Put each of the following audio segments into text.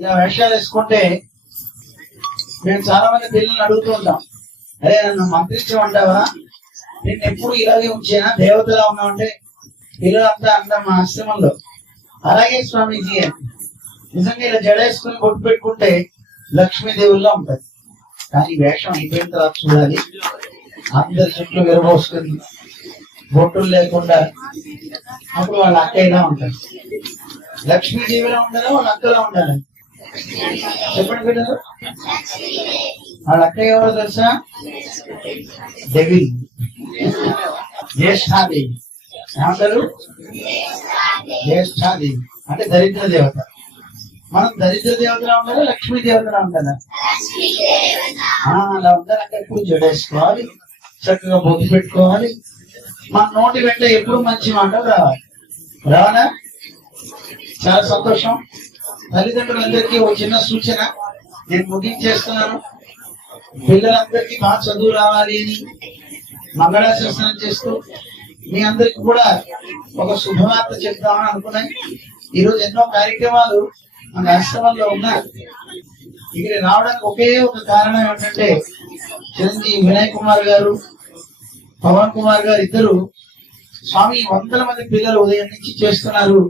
ఇలా వేషాలు వేసుకుంటే మేము చాలా మంది పిల్లల్ని అడుగుతూ ఉంటాం, అరే నన్ను మంత్రించమంటావా, నేను ఎప్పుడు ఇలాగే ఉంచేనా, దేవతలా ఉన్నామంటే పిల్లలంతా అంటాం మా ఆశ్రమంలో అలాగే స్వామీజీ అని. నిజంగా ఇలా జడేసుకుని బొట్టు పెట్టుకుంటే లక్ష్మీదేవుల్లో ఉంటుంది. కానీ వేషం అయిపోయిన తర్వాత చూడాలి, అందరి చుట్టూ విరబోసుకుని బొట్టులు లేకుండా అప్పుడు వాళ్ళ అక్కయ్యలా ఉంటారు. లక్ష్మీదేవిలా ఉండాలా వాళ్ళ అక్కలా ఉండాలి? చెప్పండి బిడ్డలు. వాళ్ళ అక్కయ్య ఎవరో తెలుసా? డెవిల్, జ్యేష్ఠాదేవి. ఏమంటారు? జ్యేష్ఠాదేవి అంటే దరిద్ర దేవత. మనం దరిద్ర దేవతలా ఉండాలా లక్ష్మీ దేవతలా ఉండాలా? అలా ఉండాలంటే ఎప్పుడు జడేసుకోవాలి, చక్కగా బొద్దు పెట్టుకోవాలి, మన నోటి వెంట ఎప్పుడు మంచి మాటలు రావాలి. రావాలా? చాలా సంతోషం. తల్లిదండ్రులందరికీ ఒక చిన్న సూచన నేను ముగించేస్తున్నాను. పిల్లలందరికీ బాగా చదువు రావాలి అని మంగళాశాసనం చేస్తూ మీ అందరికి కూడా ఒక శుభవార్త చెప్తామని అనుకున్నాయి. ఈరోజు ఎన్నో కార్యక్రమాలు మన ఆశ్రమంలో ఉన్నాయి. ఇక్కడ రావడానికి ఒకే ఒక కారణం ఏంటంటే చిరంజీవి వినయ్ కుమార్ గారు, పవన్ కుమార్ గారు ఇద్దరు స్వామి 100 మంది పిల్లలు ఉదయం నుంచి చేస్తున్నారు,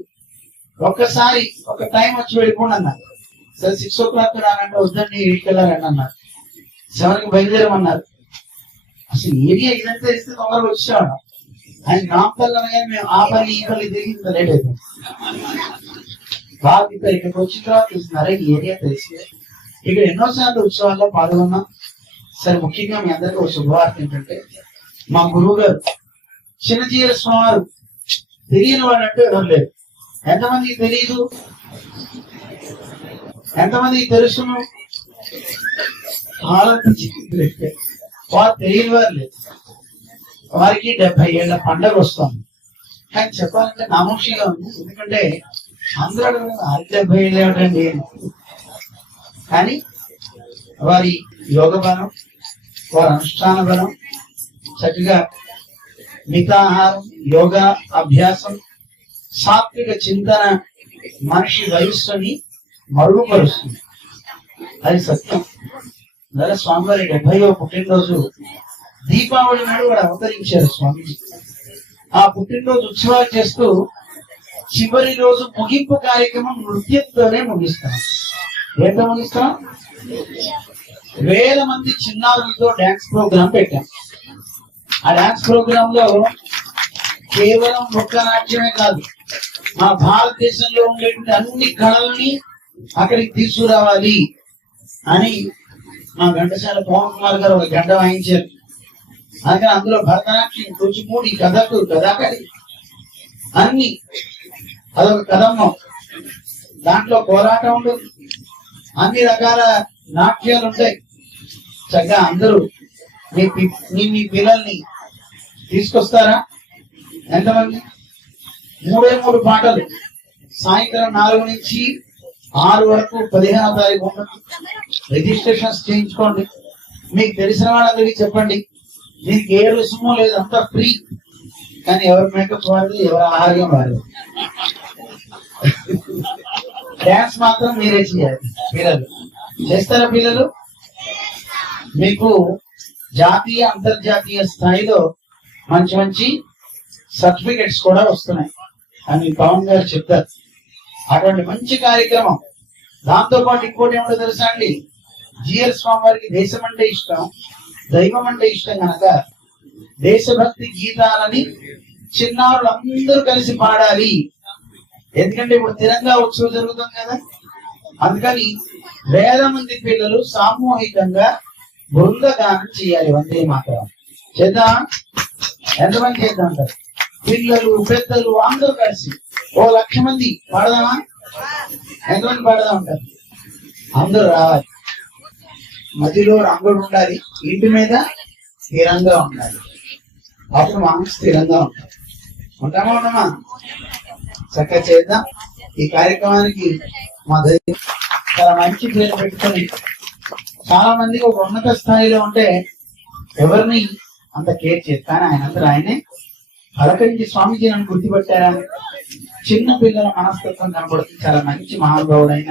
ఒక్కసారి ఒక టైం వచ్చి వెళ్ళిపోండి అన్నారు. సరే 6 o'clock రానంటే వద్దండి 8కి వెళ్ళారండి అన్నారు. 7కి బయలుదేరమన్నారు. అసలు ఏరియా ఇదంతా ఇస్తే తొందరగా వచ్చేవాడు. ఆయన నామకల్ అనగానే మేము ఆ పని ఈ పని తిరిగి ఇంత లేట్ అయిపోయింది. బాగా ఇక్కడికి వచ్చిన తర్వాత చూస్తున్నారా ఈ ఏరియా తెలిసి ఇక్కడ ఎన్నోసార్లు ఉత్సవాల్లో పాల్గొన్నాం. సరే ముఖ్యంగా మీ అందరికీ ఒక శుభవార్త ఏంటంటే మా గురువు గారు చిన్నజీర స్వామి తెలియని వాడు అంటే ఎవరు లేరు. ఎంతమందికి తెలియదు? ఎంతమందికి తెలుసును? ఆలోచించి వారు తెలియని వారు లేదు. వారికి 70 ఏళ్ల పండగ వస్తుంది. కానీ చెప్పాలంటే నామోషిగా ఉంది, ఎందుకంటే అందరూ 70 ఏళ్ళు ఏమిటండి. కానీ వారి యోగ బలం, వారి అనుష్ఠాన బలం, చక్కగా మితాహారం, యోగా అభ్యాసం, సాత్విక చింతన మనిషి వయస్సుని మరుగుపరుస్తుంది. అది సత్యం. అందువల్ల స్వామివారి 70వ పుట్టినరోజు దీపావళి నాడు కూడా అవతరించారు స్వామిజీ. ఆ పుట్టినరోజు ఉత్సవాలు చేస్తూ చివరి రోజు ముగింపు కార్యక్రమం నృత్యంతోనే ముగిస్తాం. ఏంటో ముగిస్తాం? 1000 మంది చిన్నారులతో డాన్స్ ప్రోగ్రాం పెట్టాం. ఆ డాన్స్ ప్రోగ్రామ్ లో కేవలం ఒక్క నాట్యమే కాదు, మా భారతదేశంలో ఉండేటువంటి అన్ని కళల్ని అక్కడికి తీసుకురావాలి అని మా ఘంటసాల పవన్ కుమార్ గారు ఒక గంట వాయించారు. అందుకని అందులో భరతనాట్యం, కూచిపూడి, కథకు, కథాకళి అన్ని అదొక కదమ్మం. దాంట్లో కోలాటం ఉంటుంది, అన్ని రకాల నాట్యాలు ఉంటాయి. చక్కగా అందరూ మీ పిల్లల్ని తీసుకొస్తారా? ఎంతమంది? 3 పాటలు సాయంత్రం 4 నుంచి 6 వరకు 15వ తారీఖు ఉంటుంది. రిజిస్ట్రేషన్స్ చేయించుకోండి. మీకు తెలిసిన వాళ్ళందరికీ చెప్పండి. దీనికి ఏ రుసుము లేదు, అంతా ఫ్రీ. కానీ ఎవరి మేకప్ వారు, ఎవరి ఆహార్యం వారు. డాన్స్ మాత్రం మీరే చేయాలి. పిల్లలు చేస్తారా? పిల్లలు మీకు జాతీయ అంతర్జాతీయ స్థాయిలో మంచి మంచి సర్టిఫికెట్స్ కూడా వస్తున్నాయి అని పవన్ గారు చెప్తారు. అటువంటి మంచి కార్యక్రమం. దాంతో పాటు ఇంకోటి ఏమిటో తెలుసా అండి? జిఎల్ స్వామి వారికి దేశం అంటే ఇష్టం, దైవం అంటే ఇష్టం కనుక దేశభక్తి గీతాలని చిన్నారులు అందరూ కలిసి పాడాలి. ఎందుకంటే ఇప్పుడు తిరంగా ఉత్సవం జరుగుతుంది కదా, అందుకని 1000 మంది పిల్లలు సామూహికంగా బృందగానం చేయాలి. వందే మాతరం చేద్దాం. ఎంతమంది చేద్దాం అంటారు? పిల్లలు, పెద్దలు అందరూ కలిసి 1,00,000 మంది పాడదామా? ఎంతమంది పాడదాం అంటారు? అందరూ రావాలి. మధ్యలో రంగుడు ఉండాలి, ఇంటి మీద స్థిరంగా ఉండాలి. అప్పుడు మనం స్థిరంగా ఉంటాం. ఉంటామా? ఉండమా? చక్కగా చేద్దాం. ఈ కార్యక్రమానికి మా దగ్గర చాలా మంచి పేరు పెట్టుకొని చాలా మంది ఒక ఉన్నత స్థాయిలో ఉంటే ఎవరిని అంత కేర్ చేయరు. కానీ ఆయనే పలకరించి స్వామీజీ నన్ను గుర్తుపెట్టారా? చిన్న పిల్లల మనస్తత్వం కనబడుతుంది. చాలా మంచి మహానుభావుడైన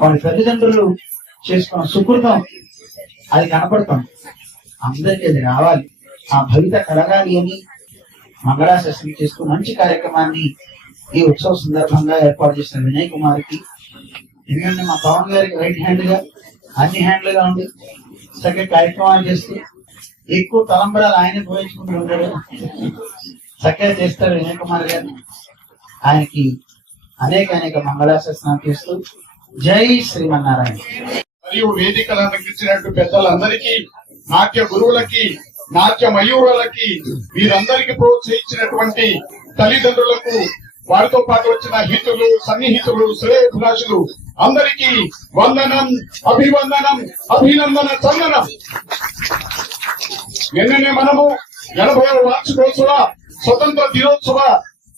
వాళ్ళ తల్లిదండ్రులు చేసుకున్న సుకృతం అది కనపడతాం. అందరికీ అది రావాలి, ఆ భవిత కలగాలి అని మంగళాశాసనం చేస్తూ మంచి కార్యక్రమాన్ని ఈ ఉత్సవ సందర్భంగా ఏర్పాటు చేసిన వినయ్ కుమార్కి, ఎందుకంటే మా పవన్ గారికి రైట్ హ్యాండ్ గా అన్ని హ్యాండ్లుగా ఉండి చక్కగా కార్యక్రమాలు చేస్తూ ఎక్కువ తలంబరాలు ఆయన పోయించుకుంటూ ఉంటాడు. చక్కగా చేస్తారు వినయ్ కుమార్ గారు. ఆయనకి అనేక అనేక మంగళాశాసనాలు చేస్తూ జై శ్రీమన్నారాయణ. మరియు వేదికలు అందించినట్టు పెద్దలందరికీ, నాట్య గురువులకి, నాట్య మయూరులకి, వీరందరికీ ప్రోత్సహించినటువంటి తల్లిదండ్రులకు, వారితో పాటు వచ్చిన హితులు, సన్నిహితులు, శ్రేయభిలాషులు అందరికీ వందనం, అభివందనం, అభినందన, చందనం. నిన్ననే మనము 80వ వార్షికోత్సవ స్వతంత్ర దినోత్సవ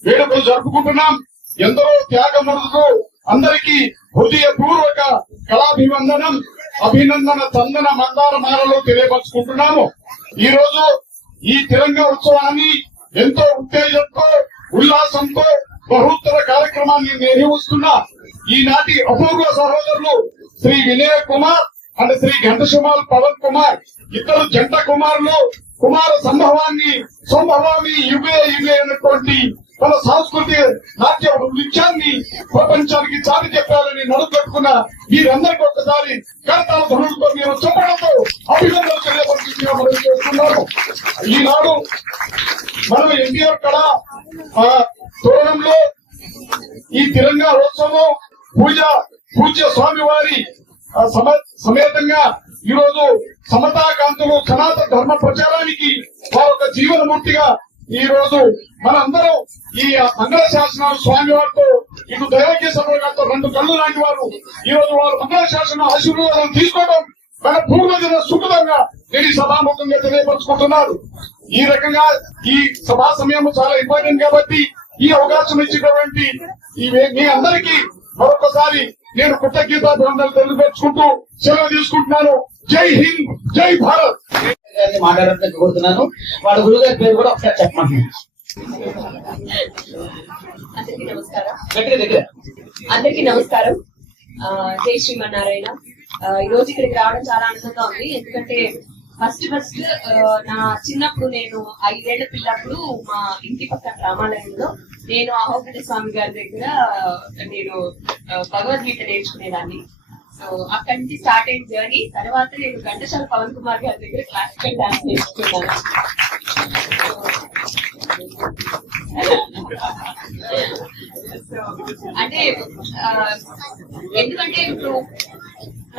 వేడుకలు జరుపుకుంటున్నాం. ఎందరో త్యాగమరుదులు అందరికీ హృదయపూర్వక కళాభివందనం, అభినందన, చందన మందార మాలలో తెలియపరుచుకుంటున్నాము. ఈ రోజు ఈ తిరంగా ఉత్సవాన్ని ఎంతో ఉత్తేజంతో, ఉల్లాసంతో బహుత్తర కార్యక్రమాన్ని నిర్వహిస్తున్న ఈనాటి అపూర్వ సహోదరులు శ్రీ వినయ్ కుమార్ అండ్ శ్రీ ఘంటసుమాల్ పవన్ కుమార్, ఇద్దరు జంట కుమారులు, కుమార సంభవాన్ని యుగే అనేటువంటి మన సాంస్కృతిక నాట్య నృత్యాన్ని ప్రపంచానికి చాటి చెప్పాలని నడుపెట్టుకున్న మీరందరికీ ఒకసారి కర్తాల ధనులతో మీరు చెప్పడంతో అభినందనలు తెలియపరుస్తున్నాము. ఈనాడు మనం ఎన్టీఆర్ కళ తోరణంలో ఈ తిరంగా ఉత్సవం పూజ్య స్వామి వారి సమేతంగా ఈ రోజు సమతాకాంతులు సనాతన ధర్మ ప్రచారానికి వారొక జీవనమూర్తిగా ఈ రోజు మనందరం ఈ మంగళ శాసనాలు స్వామి వారితో, ఇటు దైవజ్ఞ సభగారితో 2 కళ్ళు లాంటి వారు ఈ రోజు వారు మంగళ శాసన ఆశీర్వాదం తీసుకోవడం మన పూర్వజన సుఖంగా నేను సభాముఖంగా తెలియపరుచుకుంటున్నారు. ఈ రకంగా ఈ సభా సమయం చాలా ఇంపార్టెంట్ కాబట్టి ఈ అవకాశం ఇచ్చినటువంటి మీ అందరికీ మరొకసారి నేను కృతజ్ఞతాభివందనలు తెలియపరుచుకుంటూ సెలవు తీసుకుంటున్నాను. జై హింద్, జై భారత్. మాట్లాడడానికి కోరుతున్నాను. వాళ్ళ గురువు గారి పేరు కూడా ఒకసారి చెప్పమంటున్నాను. అందరికీ నమస్కారం. జై శ్రీమన్నారాయణ. ఈ రోజు ఇక్కడికి రావడం చాలా ఆనందంగా ఉంది. ఎందుకంటే ఫస్ట్ నా చిన్నప్పుడు, నేను 5 ఏళ్ల పిల్లప్పుడు మా ఇంటి పక్కన రామాలయంలో నేను అహోబిల స్వామి గారి దగ్గర నేను భగవద్గీత నేర్చుకునేదాన్ని. సో అక్కడి నుంచి స్టార్ట్ అయిన జర్నీ. తర్వాత నేను ఘంటసాల పవన్ కుమార్ గారి దగ్గర క్లాసికల్ డాన్స్ నేర్చుకున్నాను. అంటే ఎందుకంటే ఇప్పుడు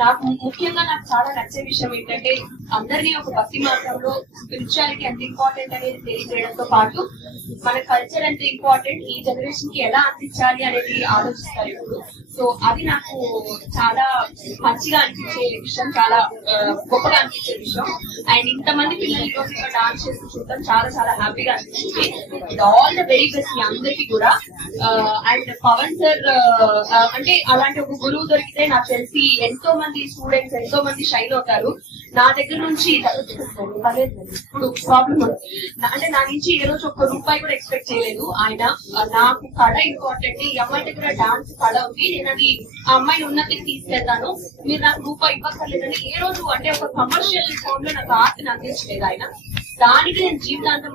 నాకు చాలా నచ్చే విషయం ఏంటంటే, అందరినీ ఒక భక్తి మార్గంలో స్పిరిచువాలిటీ ఎంత ఇంపార్టెంట్ అనేది తెలియజేయడంతో పాటు మన కల్చర్ ఎంత ఇంపార్టెంట్, ఈ జనరేషన్ కి ఎలా అందించాలి అనేది ఆలోచిస్తారు ఇప్పుడు. సో అది నాకు చాలా మంచిగా అనిపించే విషయం, చాలా గొప్పగా అనిపించే విషయం. అండ్ ఇంతమంది పిల్లలు ఈ రోజు ఇక్కడ డాన్స్ చేస్తూ చూడటం చాలా చాలా హ్యాపీగా అనిపించింది. ఆల్ ద వెరీ బెస్ట్ మీ అందరికీ కూడా. అండ్ పవన్ సార్ అంటే అలాంటి ఒక గురువు దొరికితే నాకు తెలిసి ఎంతో మంది స్టూడెంట్స్ ఎంతో మంది షైన్ అవుతారు. నా దగ్గర నుంచి ఇప్పుడు ప్రాబ్లం అంటే నా నుంచి ఏ రోజు ₹1 కూడా ఎక్స్పెక్ట్ చేయలేదు ఆయన. నాకు కళ ఇంపార్టెంట్, ఈ అమ్మాయి దగ్గర డాన్స్ కళ ఉంది, నేను అది ఆ అమ్మాయిని ఉన్నతికి తీసుకెళ్తాను, మీరు నాకు ₹1 ఇవ్వక్కర్లేదని ఏ రోజు అంటే ఒక కమర్షియల్ ఫామ్ లో నాకు ఆర్ట్ని అందించలేదు ఆయన. దానికి నేను జీవితాంతం